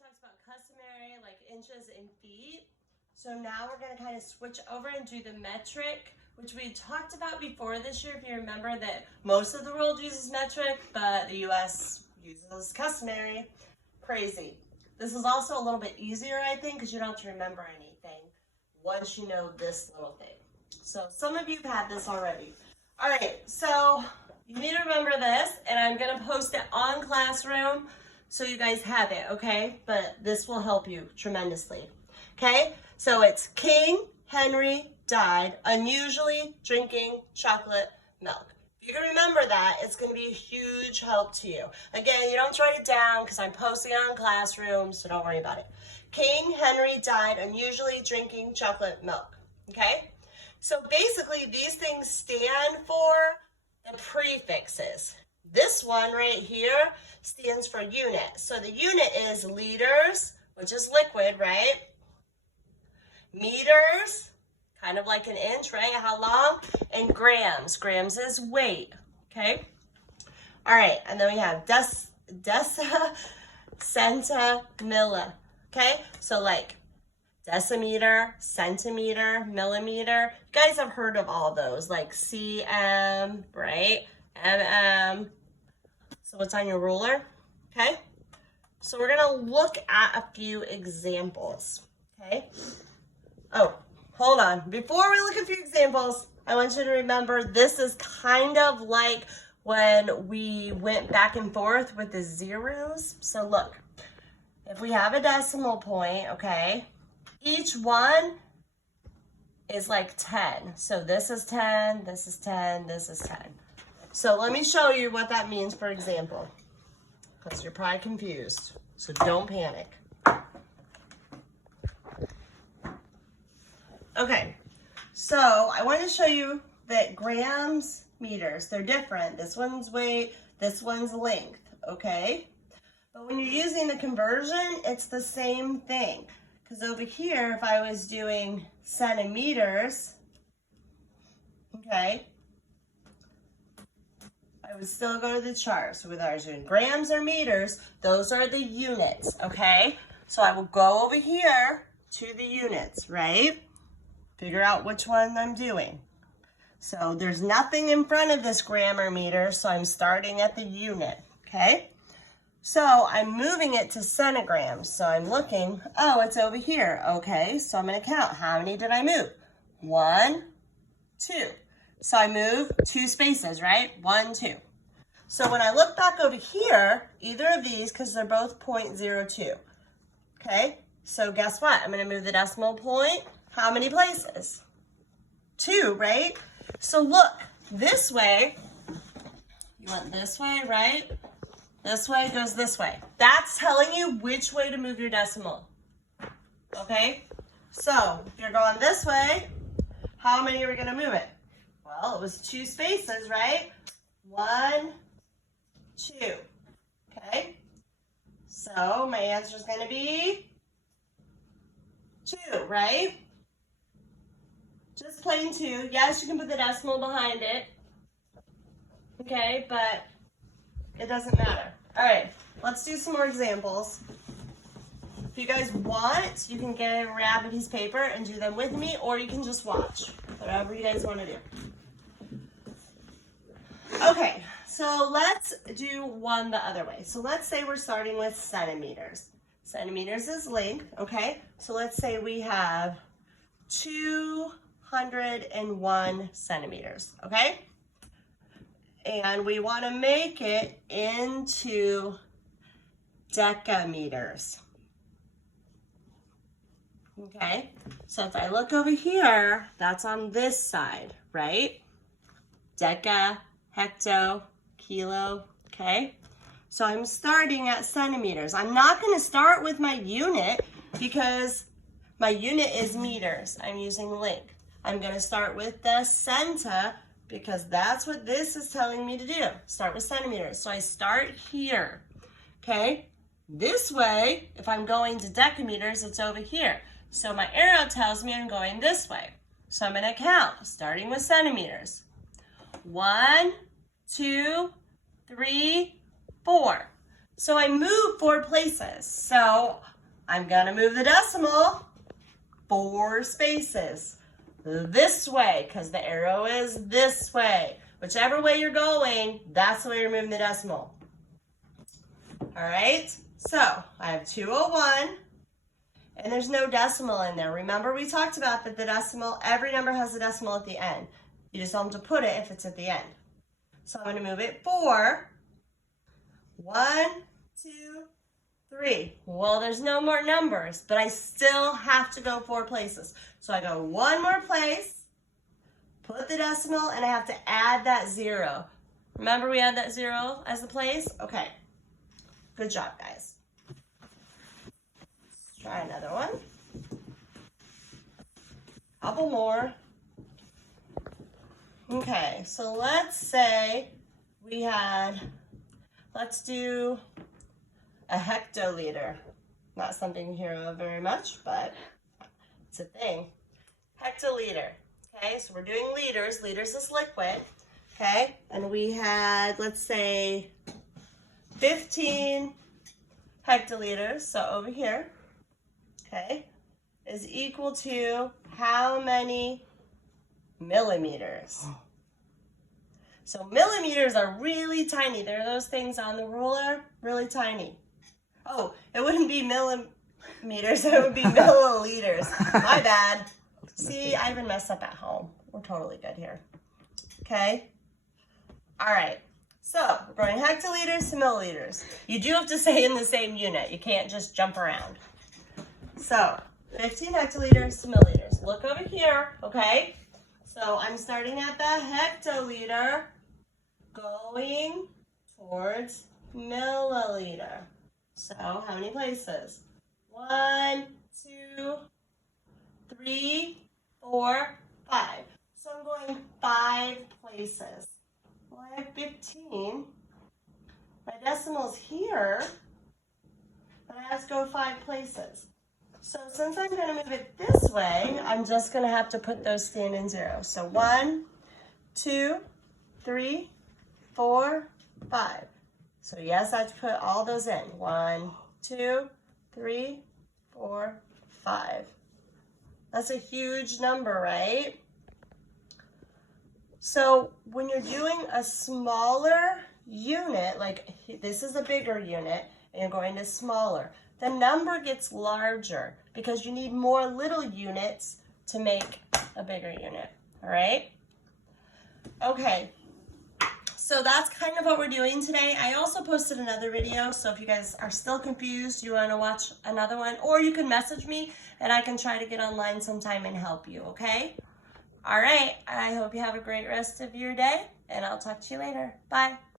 talks about customary, like inches and feet. So now we're going to kind of switch over and do the metric, which we talked about before this year. If you remember that most of the world uses metric, but the US uses customary. Crazy. This is also a little bit easier, I think, because you don't have to remember anything once you know this little thing. So some of you have had this already. All right, so you need to remember this, and I'm going to post it on Classroom so you guys have it, okay? But this will help you tremendously, okay? So it's King Henry died unusually drinking chocolate milk. If you can remember that, it's going to be a huge help to you. Again, you don't write it down because I'm posting it on Classroom, so don't worry about it. King Henry died unusually drinking chocolate milk, okay? So basically, these things stand for the prefixes. This one right here stands for unit. So the unit is liters, which is liquid, right? Meters, kind of like an inch, right? How long? And grams. Grams is weight, okay? All right, and then we have deci, centa, milli, okay? So like decimeter, centimeter, millimeter. You guys have heard of all those, like cm, right? mm. So what's on your ruler? Okay. So we're going to look at a few examples. Okay. Oh, hold on. Before we look at a few examples, I want you to remember this is kind of like when we went back and forth with the zeros. So look, if we have a decimal point, okay, each one is like 10. So this is 10, this is 10, this is 10. So let me show you what that means, for example, because you're probably confused. So don't panic. Okay, so I want to show you that grams, meters, they're different. This one's weight, this one's length, okay? But when you're using the conversion, it's the same thing. Because over here, if I was doing centimeters, okay, I would still go to the chart. So whether I was doing grams or meters, those are the units, okay? So I will go over here to the units, right? Figure out which one I'm doing. So there's nothing in front of this gram or meter, so I'm starting at the unit, okay? So I'm moving it to centigrams. So I'm looking, oh, it's over here. Okay, so I'm going to count. How many did I move? 1, 2. So I move 2 spaces, right? 1, 2. So when I look back over here, either of these, because they're both 0.02. Okay, so guess what? I'm going to move the decimal point. How many places? 2, right? So look, this way, you went this way, right? This way goes this way. That's telling you which way to move your decimal. Okay? So, if you're going this way, how many are we going to move it? Well, it was 2 spaces, right? 1, 2. Okay? So, my answer is going to be 2, right? Just plain 2. Yes, you can put the decimal behind it. Okay, but it doesn't matter. All right, let's do some more examples. If you guys want, you can grab a piece of paper and do them with me, or you can just watch. Whatever you guys want to do. Okay, so let's do one the other way. So let's say we're starting with centimeters. Centimeters is length, okay? So let's say we have 201 centimeters, okay? And we want to make it into decameters. Okay, so if I look over here, that's on this side, right? Deca, hecto, kilo, okay? So I'm starting at centimeters. I'm not going to start with my unit because my unit is meters. I'm using length. I'm going to start with the centa because that's what this is telling me to do. Start with centimeters. So I start here, okay? This way, if I'm going to decameters, it's over here. So my arrow tells me I'm going this way. So I'm going to count, starting with centimeters. 1, 2, 3, 4. So I moved 4 places. So I'm gonna move the decimal 4 spaces this way, because the arrow is this way. Whichever way you're going, that's the way you're moving the decimal. All right, so I have 201, and there's no decimal in there. Remember, we talked about that the decimal, every number has a decimal at the end. You just don't have to put it if it's at the end. So I'm going to move it 4. 1, 2, 3. Well, there's no more numbers, but I still have to go 4 places. So I go 1 more place, put the decimal, and I have to add that 0. Remember we had that 0 as the place? Okay. Good job, guys. Let's try another one. Couple more. Okay, so let's say we had, let's do a hectoliter. Not something you hear of very much, but it's a thing. Hectoliter. Okay, so we're doing liters. Liters is liquid. Okay, and we had, let's say, 15 hectoliters, so over here, okay, is equal to how many millimeters? So millimeters are really tiny. They're those things on the ruler, really tiny. Oh, it wouldn't be millimeters, it would be milliliters. My bad. See, I even messed up at home. We're totally good here. Okay? All right. So we're going hectoliters to milliliters. You do have to say in the same unit. You can't just jump around. So 15 hectoliters to milliliters. Look over here, okay? So I'm starting at the hectoliter, going towards milliliter. So how many places? 1, 2, 3, 4, 5. So I'm going 5 places. Well, I have 15. My decimal's here, but I have to go 5 places. So since I'm going to move it this way, I'm just going to have to put those standing zeros. So 1, 2, 3, 4, 5. So yes, I have to put all those in. 1, 2, 3, 4, 5. That's a huge number, right? So when you're doing a smaller unit, like this is a bigger unit, and you're going to smaller, the number gets larger because you need more little units to make a bigger unit, all right? Okay, so that's kind of what we're doing today. I also posted another video, so if you guys are still confused, you want to watch another one, or you can message me and I can try to get online sometime and help you, okay? All right, I hope you have a great rest of your day, and I'll talk to you later. Bye.